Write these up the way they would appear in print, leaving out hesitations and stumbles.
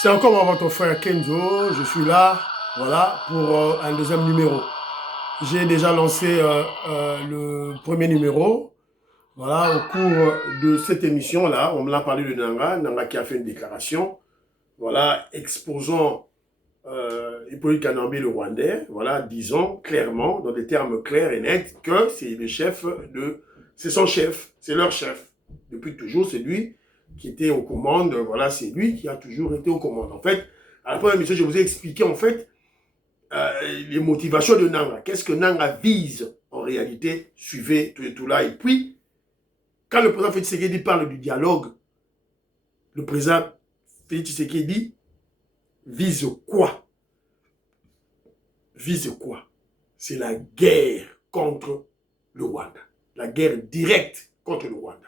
C'est encore moi, votre frère Kenzo. Je suis là, voilà, pour un deuxième numéro. J'ai déjà lancé le premier numéro. Voilà, au cours de cette émission-là, on me l'a parlé de Nanga, Nanga qui a fait une déclaration, voilà, exposant Hippolyte Kanambe, le Rwandais, voilà, disons clairement, dans des termes clairs et nets, que c'est le chef de, c'est son chef, c'est leur chef. Depuis toujours, c'est lui qui était aux commandes, voilà, c'est lui qui a toujours été aux commandes. En fait, à la première émission, je vous ai expliqué, en fait, les motivations de Nanga. Qu'est-ce que Nanga vise, en réalité, suivez tout et tout là. Et puis, quand le président Félix Tshisekedi parle du dialogue, le président Félix Tshisekedi vise quoi? Vise quoi? C'est la guerre contre le Rwanda. La guerre directe contre le Rwanda.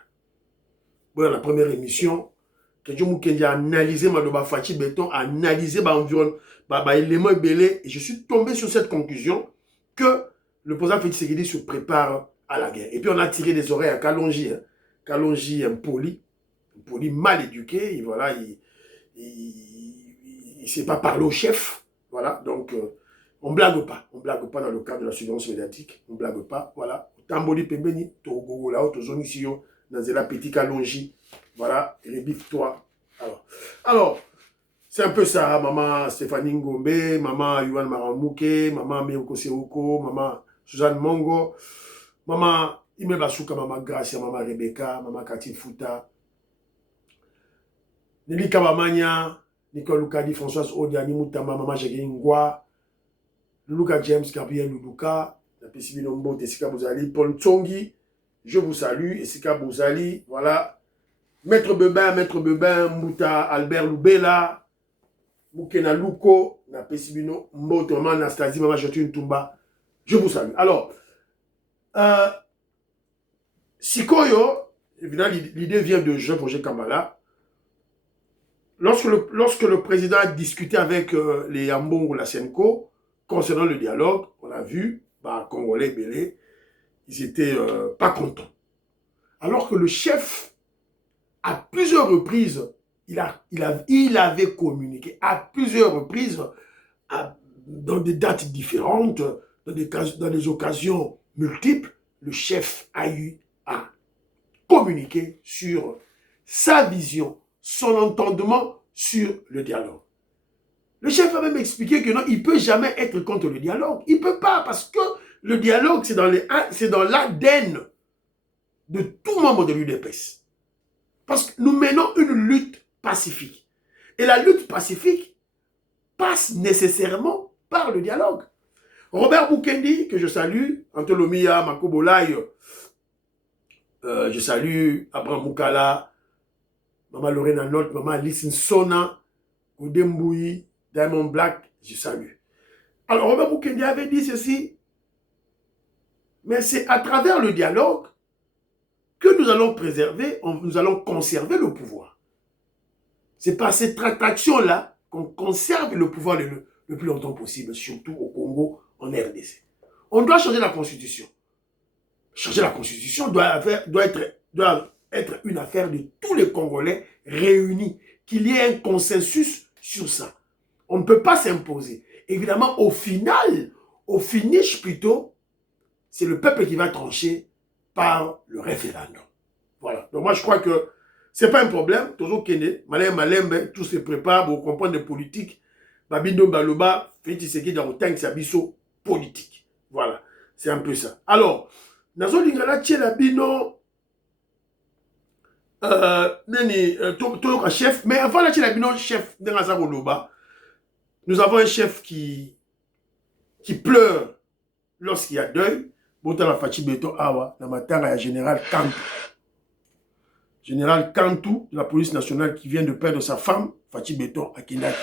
Bon, dans la première émission, Kenjo Mukendi a analysé Madoba Fachi Béton, a analysé l'environnement, l'élément belé, et je suis tombé sur cette conclusion que le président Félix Tshisekedi se prépare à la guerre. Et puis on a tiré des oreilles à Kalonji. Hein. Kalonji, un poli mal éduqué, et voilà, il ne sait pas parler au chef. Voilà, donc on ne blague pas. On ne blague pas dans le cadre de la surveillance médiatique. On ne blague pas. Voilà. Tamboli Pembeni, Togo, là, Tozoni Sio, Nazela Petit Kalonji. Voilà, rebiffe-toi. Alors c'est un peu ça. Maman Stéphanie Ngombe, maman Yuan Maramouke, maman Meyoko Seoko, maman Suzanne Mongo, maman Ime Basuka, maman Gracia, maman Rebecca, maman Cathy Fouta, Nelly Kabamania, Nicole Lukadi, Françoise Odiani Moutama, maman Jagé Ngwa, Luluka James, Gabriel Luluka, Napesibi Nombo, Tessika Bouzali, Paul Tsongi, je vous salue, Essika Bouzali, voilà. Maître Bebin, Mouta Albert Loubela, Moukena Luko, Napesibino, Mboto, maman Anastasie, maman Jotune Tumba, je vous salue. Alors, Sikoyo, évidemment, l'idée vient de Jean-Roger Kamala. Lorsque le président a discuté avec les Yambongo, la Senko, concernant le dialogue, on a vu, Congolais, Bélé, ils n'étaient pas contents. Alors que le chef, à plusieurs reprises, il avait communiqué, à plusieurs reprises, dans des dates différentes, dans des occasions multiples, le chef a eu à communiquer sur sa vision, son entendement sur le dialogue. Le chef a même expliqué que non, il ne peut jamais être contre le dialogue. Il ne peut pas, parce que le dialogue, c'est dans l'ADN de tout membre de l'UDPS. Parce que nous menons une lutte pacifique. Et la lutte pacifique passe nécessairement par le dialogue. Robert Mukendi, que je salue, Antolomia Makobolaï, je salue Abraham Moukala, Maman Lorena Note, Maman Alice Nsona, Oudemboui, Diamond Black, je salue. Alors Robert Mukendi avait dit ceci, mais c'est à travers le dialogue que nous allons préserver, nous allons conserver le pouvoir. C'est par cette attraction-là qu'on conserve le pouvoir le plus longtemps possible, surtout au Congo, en RDC. On doit changer la Constitution. Changer la Constitution doit être une affaire de tous les Congolais réunis, qu'il y ait un consensus sur ça. On ne peut pas s'imposer. Évidemment, au finish plutôt, c'est le peuple qui va trancher par le référendum. Voilà. Donc moi, je crois que ce n'est pas un problème. Toujours Kene, Malembe, tout se prépare pour comprendre les politiques. Babindo Baloba, Félix Tshisekedi dans le Sabiso politique. Voilà. C'est un peu ça. Alors, Nazo Lingala Tchelabino, chef, mais avant la Tchelabino, chef de Loba, nous avons un chef qui pleure lorsqu'il y a deuil. Botala Fachi Beto Awa, la matanga, il y a Général Kantou. Général Kantou de la police nationale qui vient de perdre sa femme, Fachi Beto à Kindaki.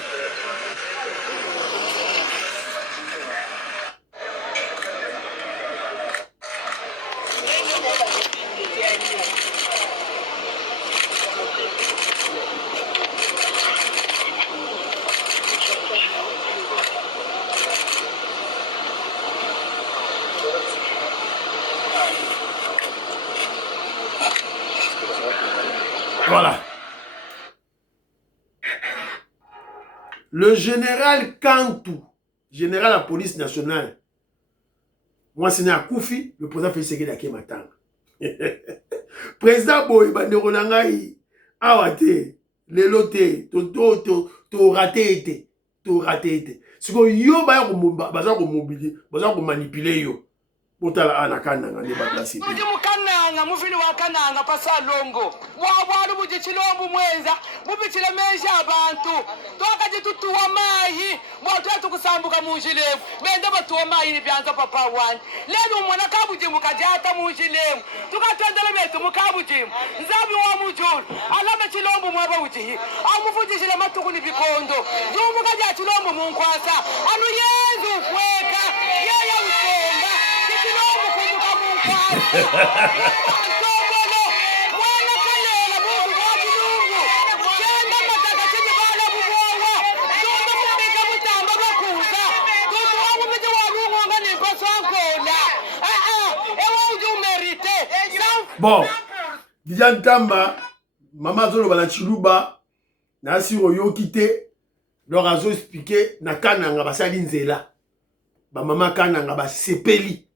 Voilà. Le général Kantou, général de la police nationale, moi c'est à Koufi, le président Félix Tshisekedi Ake Matanga. Président Boy, bandeko na ngai, awa te, lelo te, to raté te, to raté te. Siko yo baza ko mobiliser, baza ko manipuler yo. Botala ana kananga ne ba place. Muji mukananga mufini wa kananga pasalongo. Bwabwalu buji chilombu mwenza, mubichile mesha abantu. Twakaji tutuwa mayi, mwatwetu kusambuka munjilemu. Bende batuwa mayi ni byanza papa wani. Lelu mwana kabuji mukajata munjilemu. Tukatwendele betu mukabuji. Nzabi wa mujuru. Alame chilombu mwaba ujihi. Amufujishile matuku ni bikondo. Jumu kaja chilombu munkwasa. Anu yezu kweka. Yeye usomba. Bon, Didiane Tamba, maman Zolo Balachiluba, Nasi Royo Kite, leur a expliqué, na kananga basali nzela. Ba maman kananga ba sepeli.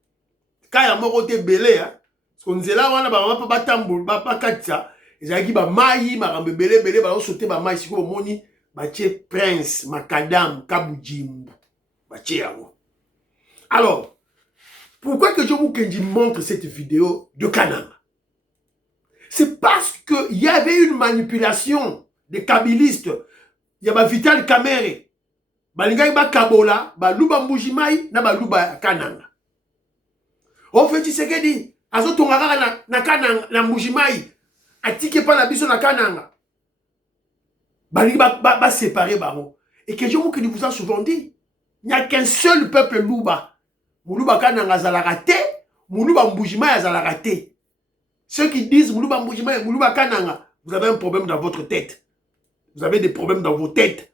Kaya moko te belé, hein. Parce que nzela wana ba maman pa batamboul, ba katsa, ezaki ba mayi, makambe belé belé, ba sauter ba mayi, siko moni, ba tie prince, makadam, kabujimbu, ba tie yango. Alors, pourquoi que Jomo Kenji montre cette vidéo de Kananga? C'est parce qu'il y avait une manipulation des kabylistes. Il y a Vital Kamere. Balingai ba Kabola, ba Luba Mbujimai, na ba Luba Kananga. On fait Tshisekedi, azo tongara na Kananga, na Mbujimai, atike pa na biso na Kananga. Balingai ba séparer baro. Et que Jomo Kenji vous a souvent dit, il n'y a qu'un seul peuple Luba. Muluba Kananga Zalarate, Muluba Mbujimai Zalarate. Ceux qui disent Muluba Mbujimai, Muluba Kananga, vous avez un problème dans votre tête. Vous avez des problèmes dans vos têtes.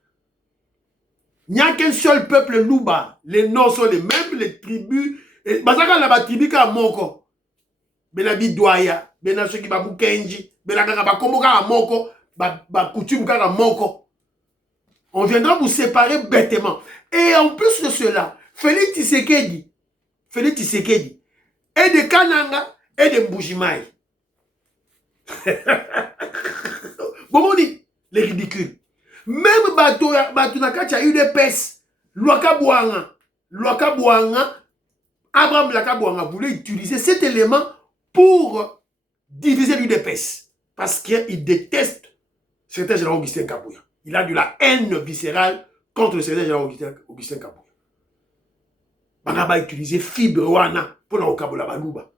Il n'y a qu'un seul peuple Luba. Les noms sont les mêmes, les tribus. Basaka la tribu ka moko. Benabi Douaya, Benaso ki babu Kenji, Benaka ba kombo ka moko, ba coutume ka moko. On viendra vous séparer bêtement. Et en plus de cela, Félix Tshisekedi et de Kananga et de Mbujimai. Bon, on dit les ridicules. Même bateau Nakacha UDPS, Luaka Bouanga, Abraham Lakabouanga voulait utiliser cet élément pour diviser l'UDPS. Parce qu'il déteste le secrétaire général Augustin Kabouya. Il a de la haine viscérale contre le secrétaire général Augustin Kabouya. On a utilisé fibre wana pour la Okabola Balouba.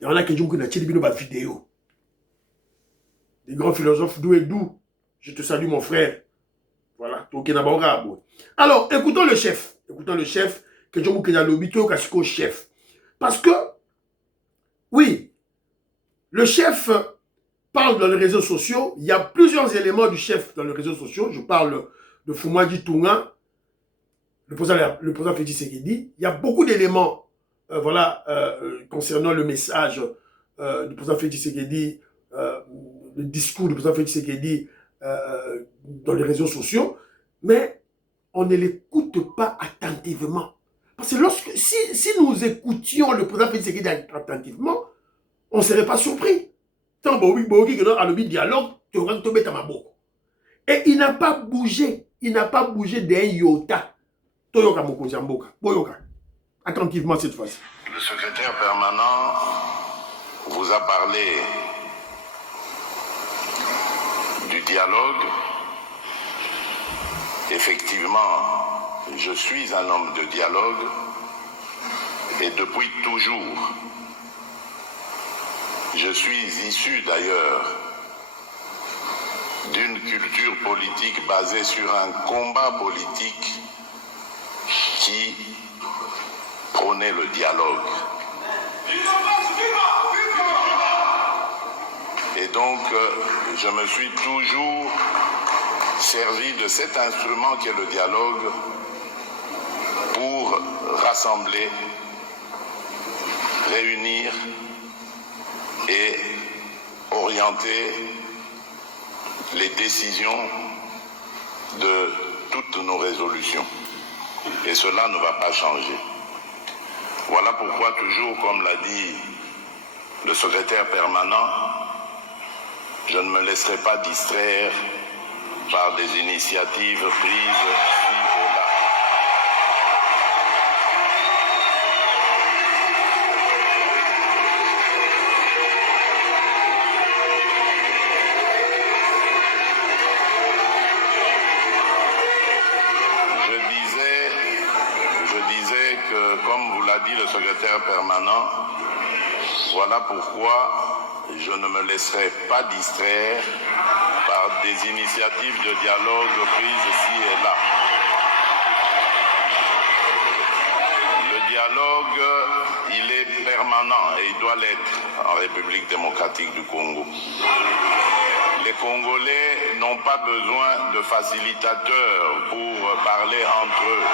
Il y en a qui ont dit une vidéo. Des grands philosophes d'où et d'où. Je te salue mon frère. Voilà. Alors, écoutons le chef. Que je vous le chef. Parce que, oui, le chef parle dans les réseaux sociaux. Il y a plusieurs éléments du chef dans les réseaux sociaux. Je parle de Fumadi Tunga, le président Félix Tshisekedi. Il y a beaucoup d'éléments concernant le message du président Félix Tshisekedi, le discours du président Félix Tshisekedi dans les réseaux sociaux, mais on ne l'écoute pas attentivement. Parce que si nous écoutions le président Félix Tshisekedi attentivement, on ne serait pas surpris. Tant dialogue, et il n'a pas bougé. Il n'a pas bougé d'un iota. Attentivement cette fois-ci. Le secrétaire permanent vous a parlé du dialogue. Effectivement, je suis un homme de dialogue et depuis toujours. Je suis issu d'ailleurs d'une culture politique basée sur un combat politique qui prônait le dialogue. Et donc, je me suis toujours servi de cet instrument qui est le dialogue pour rassembler, réunir et orienter les décisions de nos résolutions. Et cela ne va pas changer. Voilà pourquoi, toujours comme l'a dit le secrétaire permanent, je ne me laisserai pas distraire par des initiatives prises ici et là. Je disais que, comme vous l'a dit le secrétaire permanent, voilà pourquoi je ne me laisserai pas distraire par des initiatives de dialogue prises ici et là. Le dialogue, il est permanent et il doit l'être en République démocratique du Congo. Les Congolais n'ont pas besoin de facilitateurs pour parler entre eux.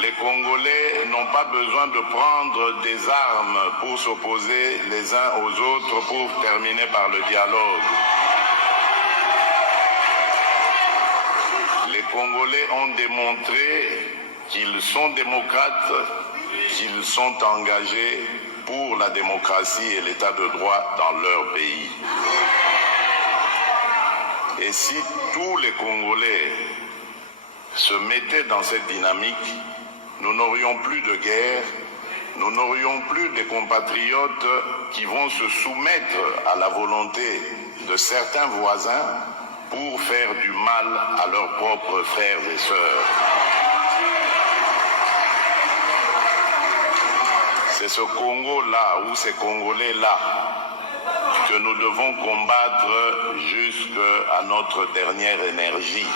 Les Congolais n'ont pas besoin de prendre des armes pour s'opposer les uns aux autres pour terminer par le dialogue. Les Congolais ont démontré qu'ils sont démocrates, qu'ils sont engagés pour la démocratie et l'état de droit dans leur pays. Et si tous les Congolais se mettaient dans cette dynamique, nous n'aurions plus de guerre, nous n'aurions plus des compatriotes qui vont se soumettre à la volonté de certains voisins pour faire du mal à leurs propres frères et sœurs. C'est ce Congo-là ou ces Congolais-là que nous devons combattre jusqu'à notre dernière énergie.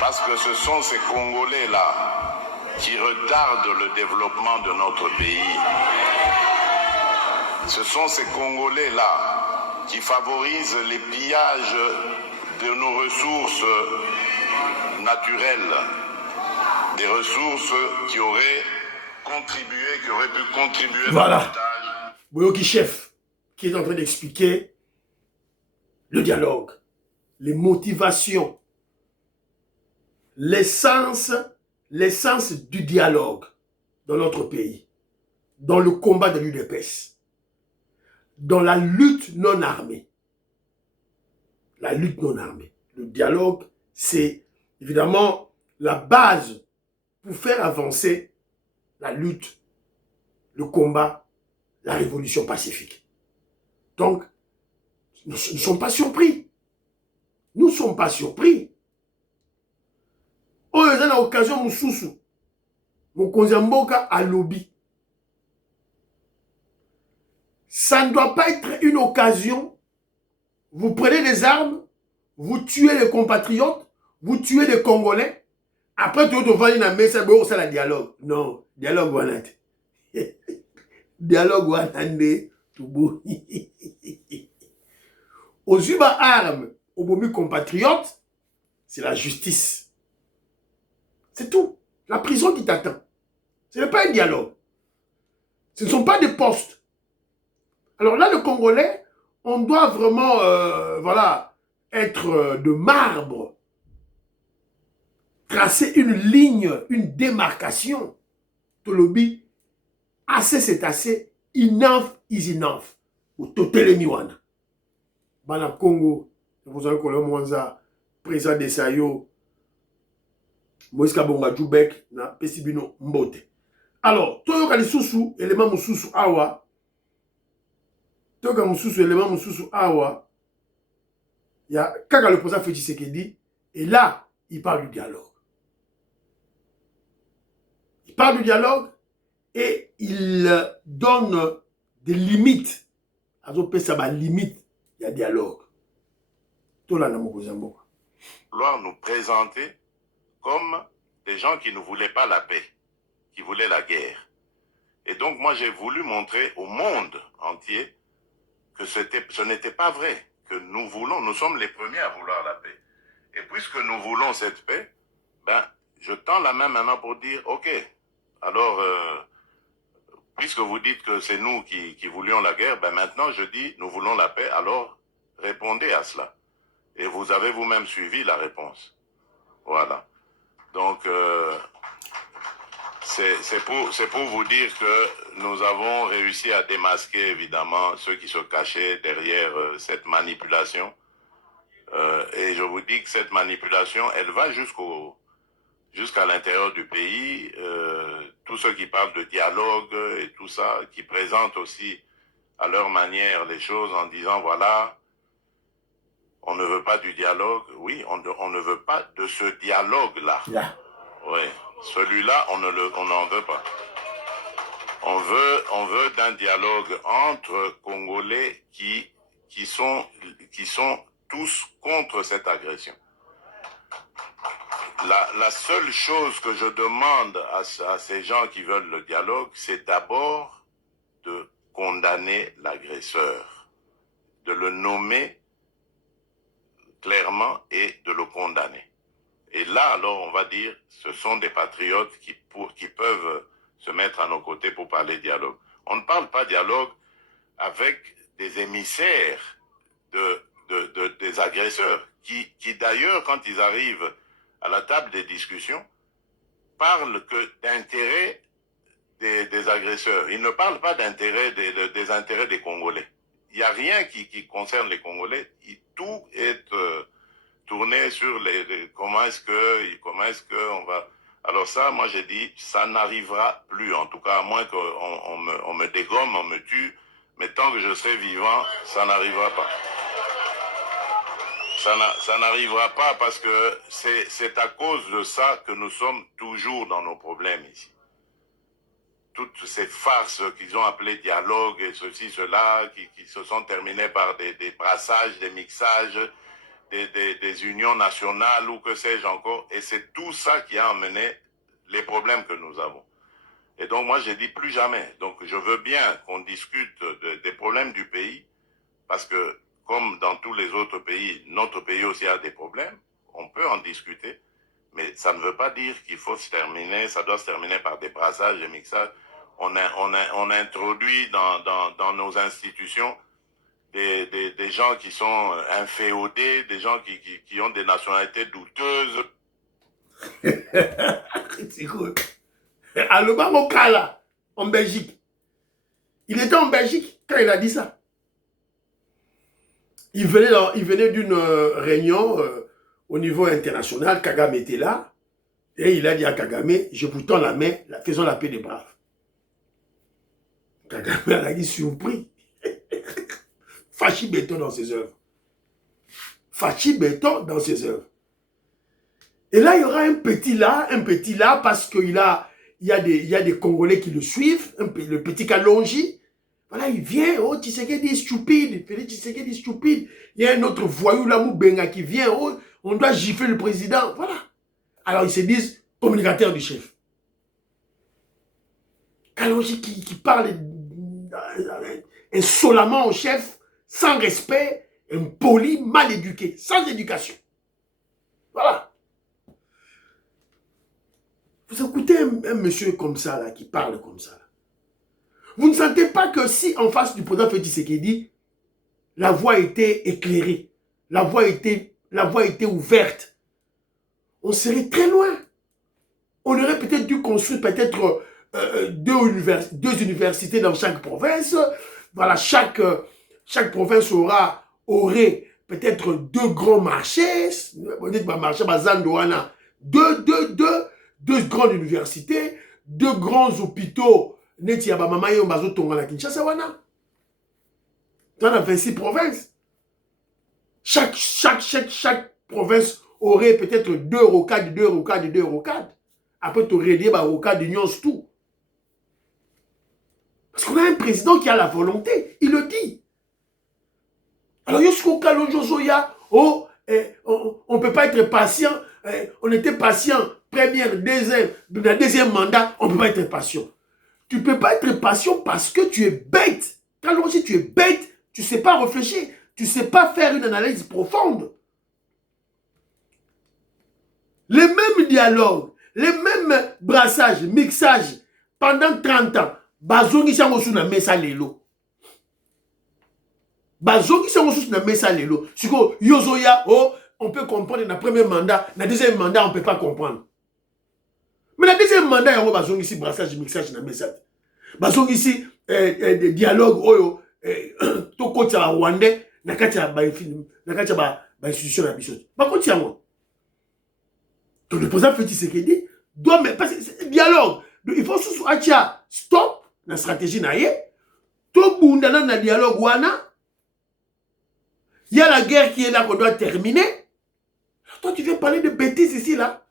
Parce que ce sont ces Congolais-là qui retardent le développement de notre pays. Ce sont ces Congolais-là qui favorisent les pillages de nos ressources naturelles, des ressources qui auraient contribué, qui auraient pu contribuer davantage. Boyoki Chef, qui est en train d'expliquer le dialogue, les motivations, l'essence du dialogue dans notre pays, dans le combat de l'UDPS, dans la lutte non armée. La lutte non armée. Le dialogue, c'est évidemment la base pour faire avancer la lutte, le combat, la révolution pacifique. Donc, nous ne sommes pas surpris. Nous ne sommes pas surpris. Oh, ils ont l'occasion, Moussoussou, Mokonzamboka à lobby. Ça ne doit pas être une occasion. Vous prenez des armes, vous tuez les compatriotes, vous tuez les Congolais. Après, tout devant une messe, c'est le dialogue. Non, dialogue wanate. Dialogue wanande, tout beau. Aux Uba armes, aux bombes compatriotes, c'est la justice. C'est tout. La prison qui t'attend. Ce n'est pas un dialogue. Ce ne sont pas des postes. Alors là, le Congolais, on doit vraiment, voilà, être de marbre. Tracer une ligne, une démarcation. Tolobi, assez c'est assez, enough is enough. Ou totele miwana. Bana Congo, vous avez connu Mwanza, président de Sayo, Moïse Kabonga Djoubek, na Pesibino Mbote. Alors, toyoka lisusu, élément mususu awa, toyoka mususu, élément mususu awa, il y a Kaka le président Félix Tshisekedi, et là, il parle du dialogue. Il parle du dialogue et il donne des limites. Azope ça va limite, il y a dialogue. Vouloir nous présenter comme des gens qui ne voulaient pas la paix, qui voulaient la guerre. Et donc moi j'ai voulu montrer au monde entier que ce n'était pas vrai, que nous sommes les premiers à vouloir la paix. Et puisque nous voulons cette paix, ben, je tends la main maintenant pour dire, ok, alors puisque vous dites que c'est nous qui voulions la guerre, ben maintenant je dis nous voulons la paix, alors répondez à cela. Et vous avez vous-même suivi la réponse. Voilà. Donc, c'est pour vous dire que nous avons réussi à démasquer évidemment ceux qui se cachaient derrière cette manipulation. Et je vous dis que cette manipulation, elle va jusqu'à l'intérieur du pays. Tous ceux qui parlent de dialogue et tout ça, qui présentent aussi à leur manière les choses en disant voilà, on ne veut pas du dialogue. Oui, on ne veut pas de ce dialogue-là. Yeah. Oui, celui-là, on n'en veut pas. On veut d'un dialogue entre Congolais qui sont tous contre cette agression. La seule chose que je demande à ces gens qui veulent le dialogue, c'est d'abord de condamner l'agresseur, de le nommer clairement et de le condamner. Et là, alors, on va dire, ce sont des patriotes qui peuvent se mettre à nos côtés pour parler dialogue. On ne parle pas dialogue avec des émissaires des agresseurs, qui d'ailleurs, quand ils arrivent à la table des discussions, parlent que d'intérêt des agresseurs. Ils ne parlent pas d'intérêt des intérêts des Congolais. Il n'y a rien qui concerne les Congolais. Tout est tourné sur comment est-ce que on va. Alors ça, moi j'ai dit, ça n'arrivera plus, en tout cas, à moins qu'on me dégomme, on me tue, mais tant que je serai vivant, ça n'arrivera pas. Ça n'arrivera pas parce que c'est à cause de ça que nous sommes toujours dans nos problèmes ici. Toutes ces farces qu'ils ont appelées dialogue et ceci, cela, qui se sont terminées par des brassages, des mixages, des unions nationales ou que sais-je encore. Et c'est tout ça qui a amené les problèmes que nous avons. Et donc moi j'ai dit plus jamais. Donc je veux bien qu'on discute des problèmes du pays parce que comme dans tous les autres pays, notre pays aussi a des problèmes. On peut en discuter, mais ça ne veut pas dire qu'il faut se terminer, ça doit se terminer par des brassages, des mixages. On introduit dans nos institutions des gens qui sont inféodés, des gens qui ont des nationalités douteuses. C'est cool. Alobang Okala, en Belgique. Il était en Belgique quand il a dit ça. Il venait d'une réunion au niveau international. Kagame était là. Et il a dit à Kagame, je vous tends la main, faisons la paix des braves. Kagame a dit surpris. Fachi béton dans ses œuvres. Fachi béton dans ses œuvres. Et là, il y aura un petit là, parce qu'il y a des Congolais qui le suivent, le petit Kalonji. Voilà, il vient, oh, Tshisekedi est stupide, Félix Tshisekedi est stupide. Il y a un autre voyou là, Moubenga, qui vient, oh, on doit gifler le président. Voilà. Alors, ils se disent communicateur du chef. Kalonji qui parle insolemment au chef, sans respect, impoli, mal éduqué, sans éducation. Voilà. Vous écoutez un monsieur comme ça, là, qui parle comme ça. Là. Vous ne sentez pas que si en face du président Félix Tshisekedi, la voie était éclairée, la voie était ouverte, on serait très loin. On aurait peut-être dû construire peut-être deux universités dans chaque province. Voilà, chaque province aurait peut-être deux grands marchés. Deux grandes universités, deux grands hôpitaux. Dans 26 provinces. Chaque province aurait peut-être deux rocades. Après, tu aurais des rocades de Nyons tout. Parce qu'on a un président qui a la volonté. Il le dit. Alors, Yosko Kalonjo Zoya, on ne peut pas être patient. On était patient. Deuxième mandat, on ne peut pas être patient. Tu ne peux pas être patient parce que tu es bête. Kalonji, tu es bête. Tu ne sais pas réfléchir. Tu ne sais pas faire une analyse profonde. Les mêmes dialogues, les mêmes brassages, mixages, pendant 30 ans. bazongi sango sous na mesa lelo. Bazongi sango sous na mesa lelo. Siko yozoya oh on peut comprendre dans le premier mandat, dans le deuxième mandat on peut pas comprendre. Mais dans le deuxième mandat il y a bazongi ici brassage mixage na mesa. Bazongi ici dialogue oyo to koti ya Rwandais na kati ya ba institution na biso. Ba koti ya moi. Donc le président Félix Tshisekedi doit mais parce que dialogue il faut sous acha stop la stratégie na ye to bunda na dialogue wana il y a la guerre qui est là qu'on doit terminer. Toi tu veux parler de bêtises ici là,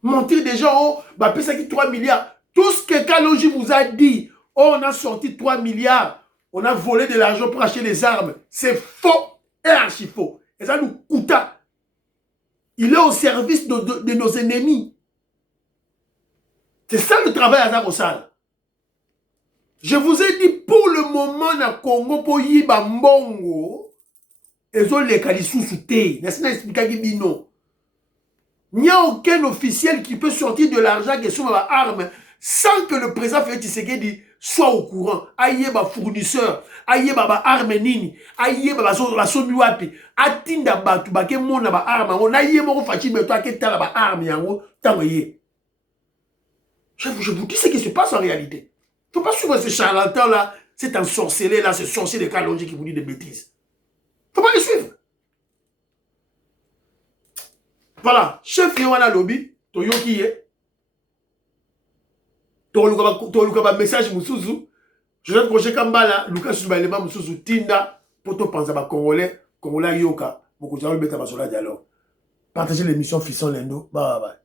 mentir des gens oh bah ça qui 3 milliards, tout ce que Kalonji vous a dit oh on a sorti 3 milliards, on a volé de l'argent pour acheter des armes, c'est faux et archi faux et ça nous coûta. Il est au service de nos ennemis. C'est ça le travail à Zakosal. Je vous ai dit, pour le moment, na Congo, pour Yiba Mbongo, ils ont les calissous sous thé. Il n'y a aucun officiel qui peut sortir de l'argent qui est sur ma arme sans que le président Félix Tshisekedi soit au courant. Aïe, ba fournisseur, aïe, ba arme nini, aïe, ba somi wapi, atinda ba tu ba ke mona ba arme, on aïe, mo fachi beto ke tala ba arme yango, tangoye. Je vous dis ce qui se passe en réalité. Il ne faut pas suivre ces charlatans-là, cet ensorcelé-là, ce sorcier de Kalonji qui vous dit des bêtises. Il ne faut pas les suivre. Voilà, chef Yowana Lobby, Toyoki ye. Toluka message Moussouzou. Joseph Roger Kambala, Lucas Soubailema Moussouzou Tinda, pour te penser à Congolais, Congolais Yoka, Moukouza Beta Basola Dialogue. Partagez l'émission Fisson Lendo. Bye bye.